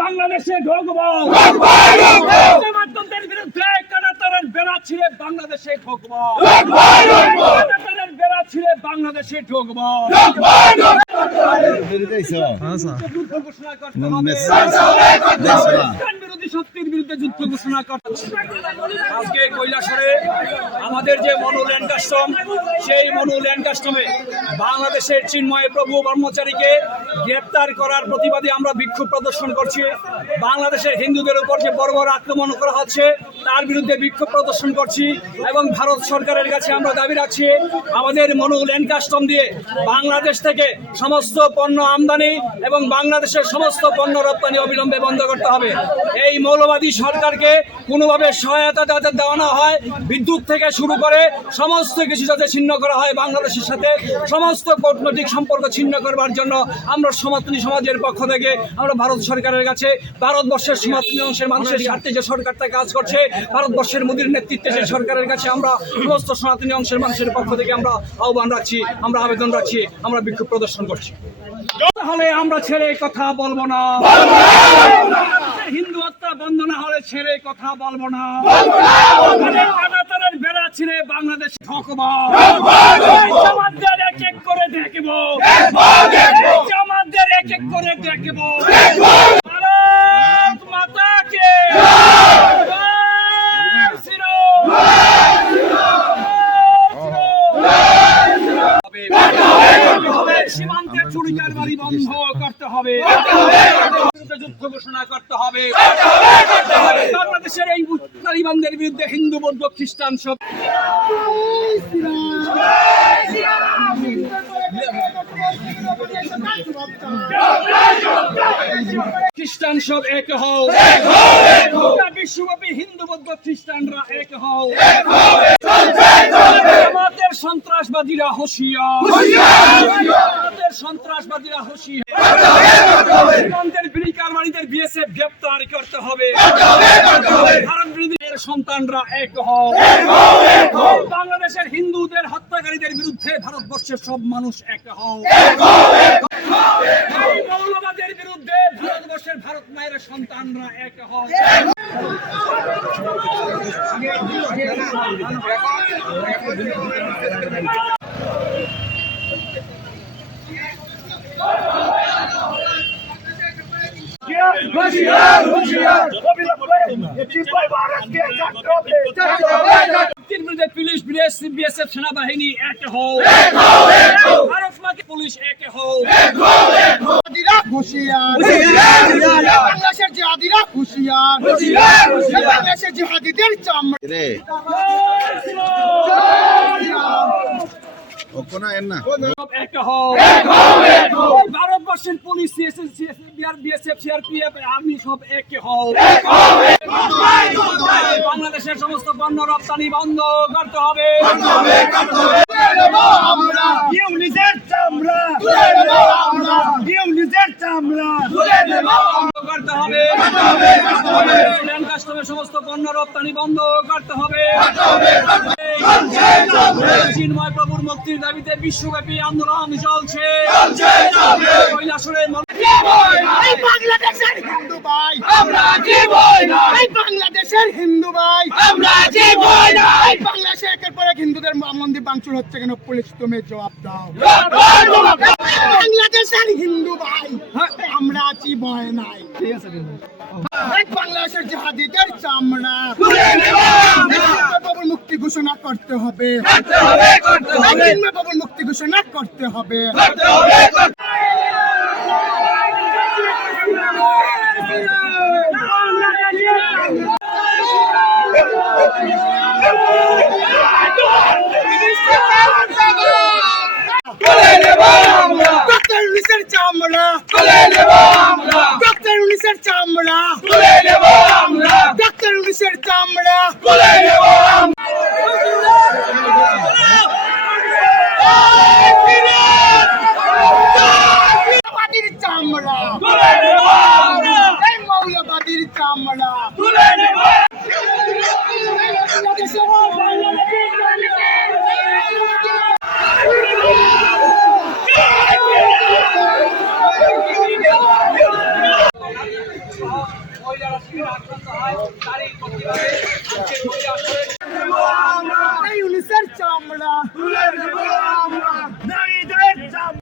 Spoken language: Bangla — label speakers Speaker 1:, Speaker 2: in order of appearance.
Speaker 1: বাংলাদেশে ঢুকবো। বিরুদ্ধে কানাতারের বেড়া ছিঁড়ে বাংলাদেশে ঢুকবো। কানাতারের বেড়া ছিঁড়ে ঢুকবো। শক্তির বিরুদ্ধে যুদ্ধ ঘোষণা করতে আজকে কৈলাসরে আমাদের যে মনু ল্যান্ড সেই মনু ল্যান্ড বাংলাদেশের চিন্ময় প্রভু ব্রহ্মচারীকে গ্রেপ্তার করার প্রতিবাদে আমরা বিক্ষোভ প্রদর্শন করছি। বাংলাদেশের হিন্দুদের উপর যে বড় বড় আক্রমণ করা হচ্ছে, তার বিরুদ্ধে বিক্ষোভ প্রদর্শন করছি এবং ভারত সরকারের কাছে আমরা দাবি রাখছি, আমাদের মনু ল্যান্ড কাস্টম দিয়ে বাংলাদেশ থেকে সমস্ত পণ্য আমদানি এবং বাংলাদেশের সমস্ত পণ্য রপ্তানি অবিলম্বে বন্ধ করতে হবে। এই মৌলবাদী সরকারকে কোনোভাবে সহায়তা যাতে দেওয়া হয়, বিদ্যুৎ থেকে শুরু করে সমস্ত কিছু যাতে ছিন্ন করা হয় বাংলাদেশের সাথে, সমস্ত কূটনৈতিক সম্পর্ক ছিন্ন করবার জন্য আমরা সমাজনী সমাজের পক্ষ থেকে আমরা ভারত সরকারের কাছে ভারতবর্ষের সমাজনী অংশের মানুষের স্বার্থে যে সরকারটা কাজ করছে ভারতবর্ষের মোদীর নেতৃত্বে সেই সরকারের কাছে আমরা সমস্ত সনাতনী অংশের মানুষের পক্ষ থেকে আমরা আহ্বান রাখছি আমরা আবেদন রাখছি আমরা বিক্ষোভ প্রদর্শন করছি। তাহলে আমরা ছেড়ে কথা বলব না। হিন্দু হত্যা বন্ধ না হলে ছেড়ে কথা বলব না। বেড়া ছিঁড়ে বাংলাদেশ ঠকবো। এক এক করে দেখব জামাতদের এক এক করে দেখব ভারত মাতাকে। সীমান্তের চুরিকার বাড়ি বন্ধ করতে হবে। যুদ্ধ ঘোষণা করতে হবে। বাংলাদেশের এই তালিবানদের বিরুদ্ধে হিন্দু বৌদ্ধ খ্রিস্টান সব খ্রিস্টান সব এক হও। বিশ্বব্যাপী হিন্দু বৌদ্ধ খ্রিস্টানরা এক হও। আমাদের সন্ত্রাসবাদীরা হুঁশিয়ার। সন্ত্রাসবাদীরা সীমান্তের বিলিকার বাড়িদের বিএসএফ গ্রেপ্তার করতে হবে। সন্তানরা এক হও। বাংলাদেশের হিন্দুদের হত্যাকারীদের বিরুদ্ধে ভারতবর্ষের সব মানুষ এক হও। মৌলবাদের বিরুদ্ধে ভারতবর্ষের ভারত মায়ের সন্তানরা এক বিরুদ্ধে পুলিশ বিএসএফ বিএসএফ সেনাবাহিনী এক হও ভারত মাকে পুলিশ এক হও
Speaker 2: বাংলাদেশের জিহাদিরা হুঁশিয়ার বাংলাদেশের জিহাদিদের চামড়া
Speaker 3: এর না।
Speaker 1: ভারতবর্ষের police CSF BR BSF CRPF army সব এক হও। বাংলাদেশের সমস্ত পণ্য রপ্তানি বন্ধ করতে হবে
Speaker 2: আমরা
Speaker 1: ইউনিসের চামড়া ইউনিসের চামড়া বন্ধ করতে হবে ল্যান্ড কাস্টমের সমস্ত পণ্য রপ্তানি বন্ধ করতে হবে। চিন্ময় প্রভুর মুক্তির দাবিতে বিশ্বব্যাপী আন্দোলন চলছে।
Speaker 2: বাংলাদেশের হিন্দু ভাই। আমরা জীবই বাংলাদেশের হিন্দু ভাই। আমরা বাংলাদেশের হিন্দুদের মন্দির ভাঙচুর হচ্ছে কেন? পুলিশ তুমি জবাব দাও। বাংলাদেশের হিন্দু ভাই আমরা আছি ভয় নাই। এই বাংলাদেশের জিহাদিদের চামড়া। বাবুর মুক্তি ঘোষণা করতে হবে। বাবুর মুক্তি ঘোষণা করতে হবে।
Speaker 1: মহিলারা শিবিরে আক্রান্ত হয়
Speaker 2: চামড়া।